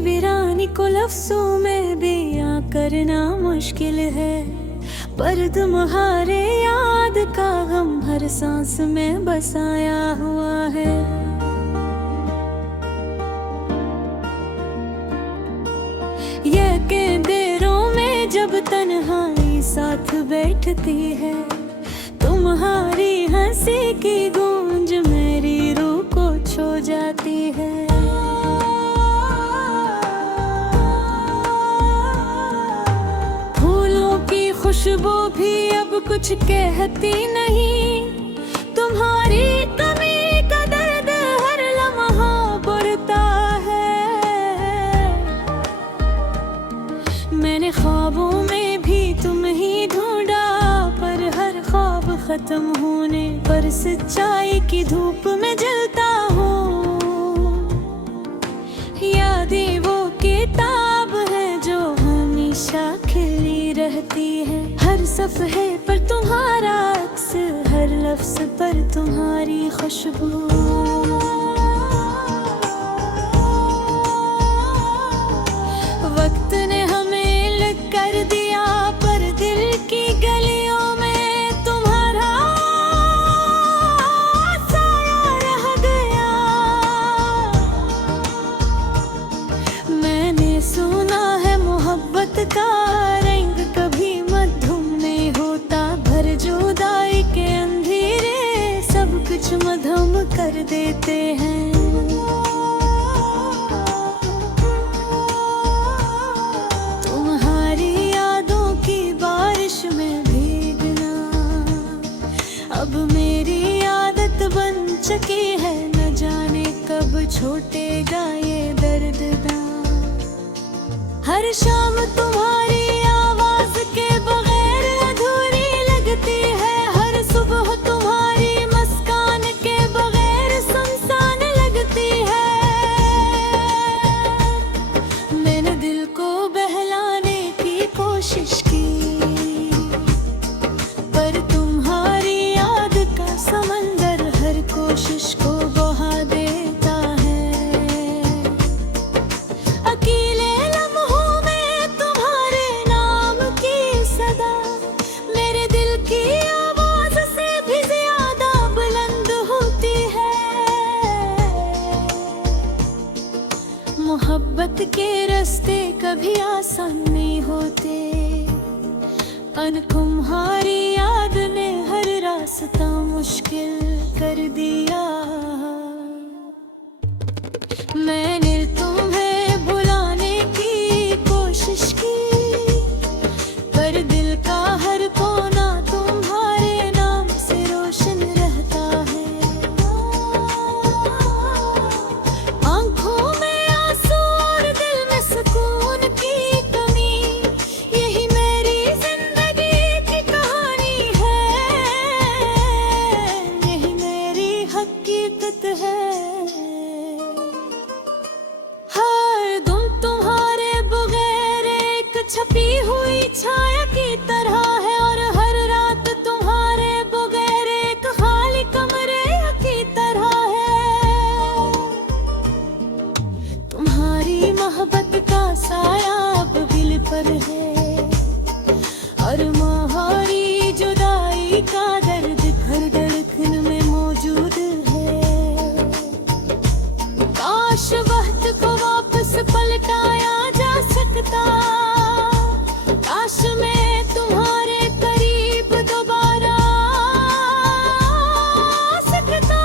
वीरानी को लफ्जों में बयां करना मुश्किल है, पर तुम्हारे याद का गम हर सांस में बसाया हुआ है। ये अंधेरों में जब तन्हाई साथ बैठती है, तुम्हारी हंसी की गूंज मेरी रूह को छू जाती है। फूलों की खुशबू भी अब कुछ कहती नहीं, तुम्हारी कमी का दर्द हर लम्हा बढ़ता है। मैंने ख्वाबों में भी तुम ही ढूंढा, पर हर ख्वाब खत्म होने पर सच्चाई की धूप में जलता हूँ। यादें वो किताब है जो हमेशा खिली रहती है, हर सफ़हे पर तुम्हारा अक्स, हर लफ्ज़ पर तुम्हारी खुशबू। वक्त ने हमें अलग कर दिया, पर दिल की गलियों में तुम्हारा साया रह गया। मैंने सुना है मोहब्बत का रंग कभी मधुम नहीं होता, भर जुदाई के अंधेरे सब कुछ मधुम कर देते हैं। तुम्हारी यादों की बारिश में भीगना अब मेरी आदत बन चुकी है, न जाने कब छूटेगा ये दर्द ना। हर शाम तुम्हारी आवाज के बगैर अधूरी लगती है, हर सुबह तुम्हारी मुस्कान के बगैर सुनसान लगती है। मैंने दिल को बहलाने की कोशिश की, पर तुम्हारी याद का समंदर हर कोशिश को बहा देता है। अकेले लम्हों में तुम्हारे नाम की सदा मेरे दिल की आवाज से भी ज्यादा बुलंद होती है। मोहब्बत के रास्ते कभी आसान नहीं होते, अन तुम्हारी याद ने हर रास्ता मुश्किल कर दिया। मैंने तुम्हें भुलाने की कोशिश की, पर दिल का हर कोना तुम्हारे नाम से रोशन रहता है। आंखों में आंसू और दिल में सुकून की कमी, यही मेरी जिंदगी की कहानी है, यही मेरी हकीकत है। हर दम तुम्हारे बगैर एक छपी हुई छाया की तरह है, और हर रात तुम्हारे बगैर एक खाली कमरे की तरह है। तुम्हारी मोहब्बत का साया अब दिल पर है, और तुम्हारी जुदाई का दर्द हर धड़कन में मौजूद है। काश वक्त को वापस पलटाया जा सकता, काश मैं तुम्हारे करीब दोबारा आ सकता,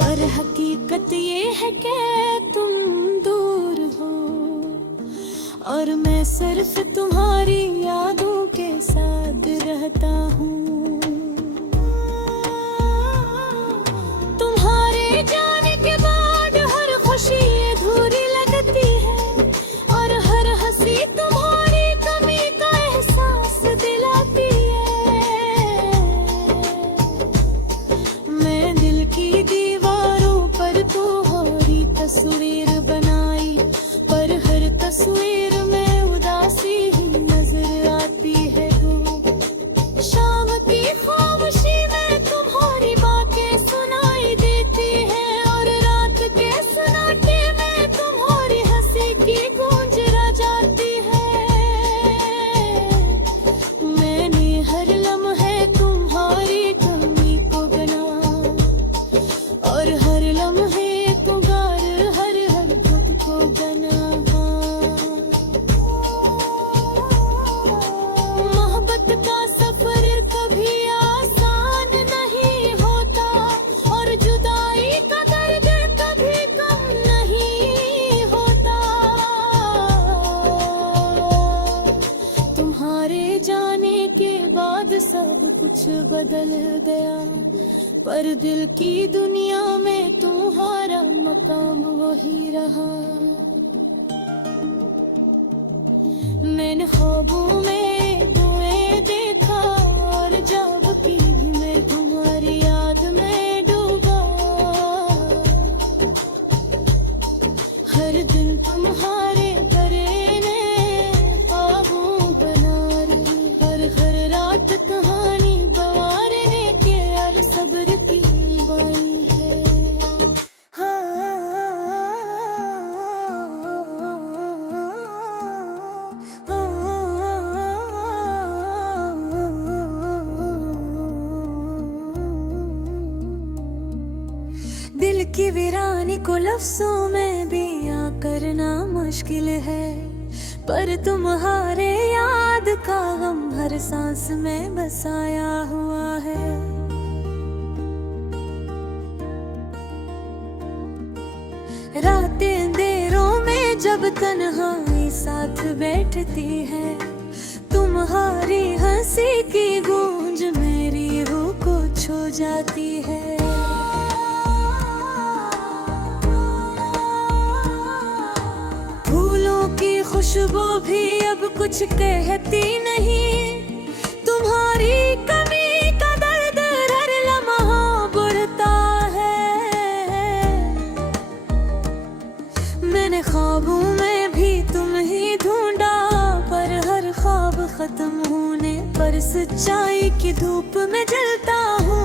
पर हकीकत ये है कि तुम दूर हो, और मैं सिर्फ तुम्हारी यादों के साथ रहता हूँ। तुम्हारे जाने के बाद हर खुशी अधूरी लगती है, और हर हंसी तुम्हारी कमी का एहसास दिलाती है। मैं दिल की दीवारों पर तुम्हारी तस्वीर बनाई, पर हर तस्वीर में उदासी ही नजर आती है। कुछ बदल गया, पर दिल की दुनिया में तुम्हारा मकाम वही रहा। मैंने ख्वाबों में तुम्हें देखा और जब की भी मैं तुम्हारी याद में डूबा। हर दिन तुम्हारे करेने ख्वाबों बना रही, हर रात कहानी बवारने के और सब्र की बानी है। दिल की वीरानी को लफ्जों में बयां करना मुश्किल है, पर तुम्हारे याद का गम हर सांस में बसाया हुआ है। रातें अंधेरों में जब तन्हाई साथ बैठती है, तुम्हारी हंसी की गूंज मेरी रूह को छू जाती है। खुशबू भी अब कुछ कहती नहीं, तुम्हारी कमी का दर्द हर लम्हा बढ़ता है। मैंने ख्वाबों में भी तुम ही ढूंढा, पर हर ख्वाब खत्म होने पर सच्चाई की धूप में जलता हूँ।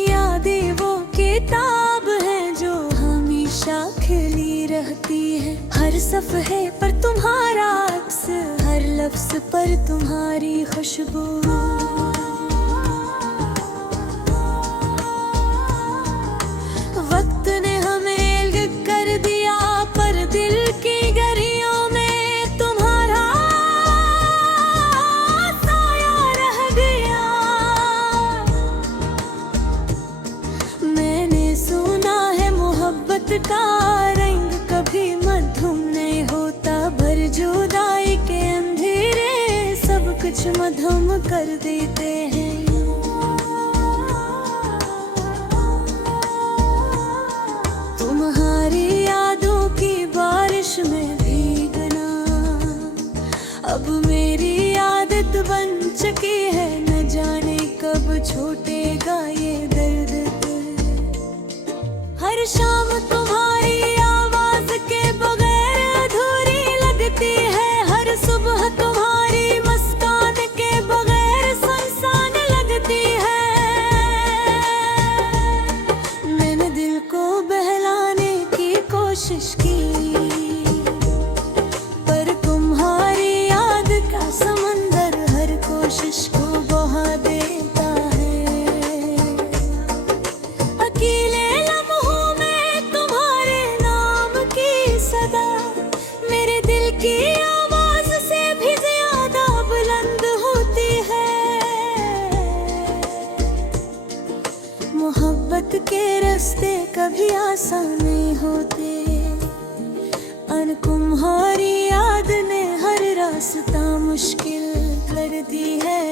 यादें वो किताब है जो हमेशा खिली रहती है, हर सफ़हे पर तुम्हारा अक्स, हर लफ्ज़ पर तुम्हारी खुशबू। वक्त ने हमें अलग कर दिया, पर दिल की गलियों में तुम्हारा साया रह गया। मैंने सुना है मोहब्बत का रंग कभी मधुम नहीं होता, भर जुदाई के अंधेरे सब कुछ मधुम कर देते हैं। तुम्हारी यादों की बारिश में भीगना अब मेरी आदत बन चुकी है, न जाने कब छूटेगा ये दर्द। हर शाम तुम्हारी आवाज के बगैर अधूरी लगती है, हर सुबह तुम्हारी मुस्कान के बगैर सुनसान लगती है। मैंने दिल को बहलाने की कोशिश की, पर तुम्हारी याद का समंदर हर कोशिश को बहा देता है। अकेले मेरे दिल की आवाज से भी ज्यादा बुलंद होती है। मोहब्बत के रास्ते कभी आसान नहीं होते, तुम्हारी याद ने हर रास्ता मुश्किल कर दी है।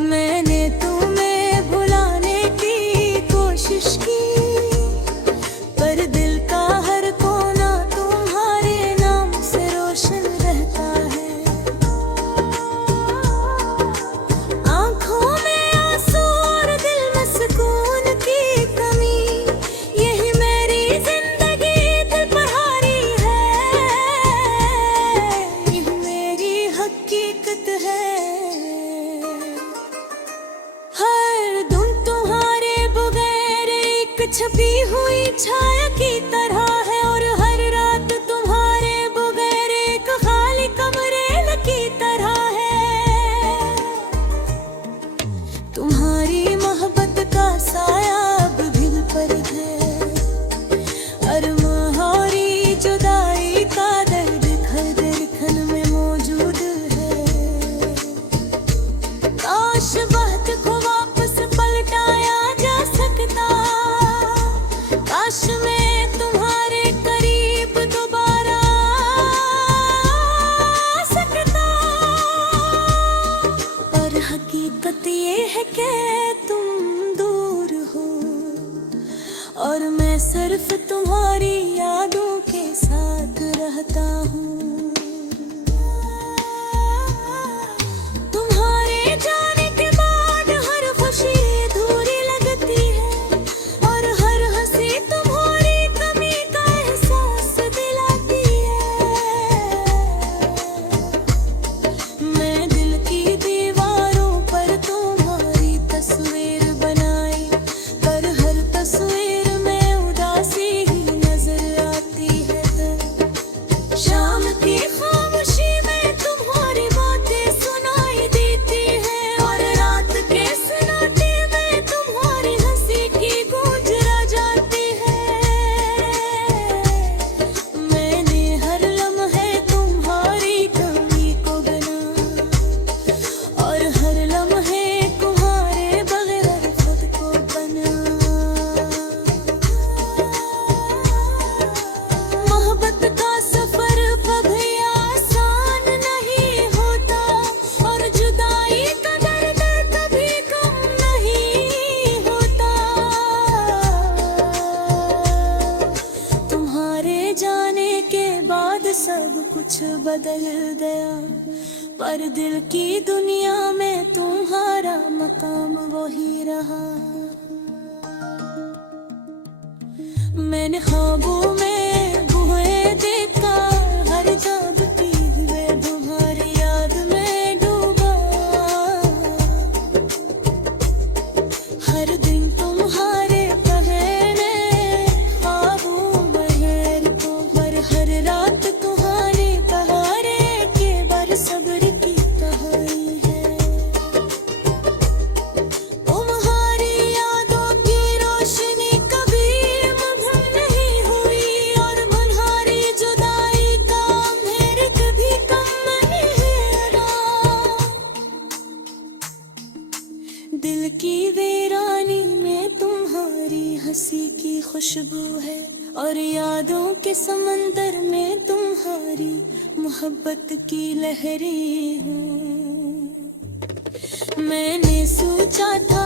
मैंने तुम्हें भुलाने की कोशिश की, पर दिल का हर कोना तुम्हारे नाम से रोशन रहता है। आँखों में आंसू और दिल में सुकून की कमी, यही मेरी जिंदगी दिल पर हारी है, यही मेरी हकीकत है। हर दिन तुम्हारे बगैर एक छपी हुई छाया की तरह है, और हर रात तुम्हारे बगैर एक खाली कमरे की तरह है। तुम्हारी मोहब्बत का साया अब दिल पर है, और तुम्हारी जुदाई का दर्द हर धड़कन में मौजूद है। काश वक्त को वापस पलटाया जा सकता, काश मैं तुम्हारे करीब दोबारा आ सकता। और मैं सिर्फ तुम्हारी यादों के साथ रहता हूँ। तुम्हारे जाने के बाद हर खुशी अधूरी लगती है और हर हंसी तुम्हारी कमी का एहसास दिलाती है। मैं दिल की दीवारों पर तुम्हारी तस्वीर बनाई, पर हर तस्वीर में उदासी ही नजर आती है। शाम की खामोशी में तुम्हारी बातें सुनाई देती है और रात के सन्नाटे में तुम्हारी हंसी की गूंज रह जाती है। मैंने हर लम्हे तुम्हारी कमी को बना और हर लम्हे तुम्हारे बगैर खुद को बना। मोहब्बत का सफर कभी आसान नहीं होता और जुदाई का दर्द कभी कम नहीं होता। तुम्हारे जाने के बाद सब कुछ बदल गया, पर दिल की दुनिया में तुम्हारा मकाम वही रहा। मैंने ख्वाबों में तुम्हें देखा, हर जागती हुए तुम्हारी याद में डूबा। हर दिन तुम्हारे पहने ख्वाबों बहर को, पर हर रात तुम्हारे पहाड़े के बर सब्र की कहानी है। तुम्हारी यादों की रोशनी कभी मगहम नहीं हुई और तुम्हारी जुदाई का अंधेर कभी कम नहीं रहा। दिल की वीरानी में तुम्हारी हंसी की खुशबू है और यादों के समंदर में तुम्हारी मोहब्बत की लहरें हैं। मैंने सोचा था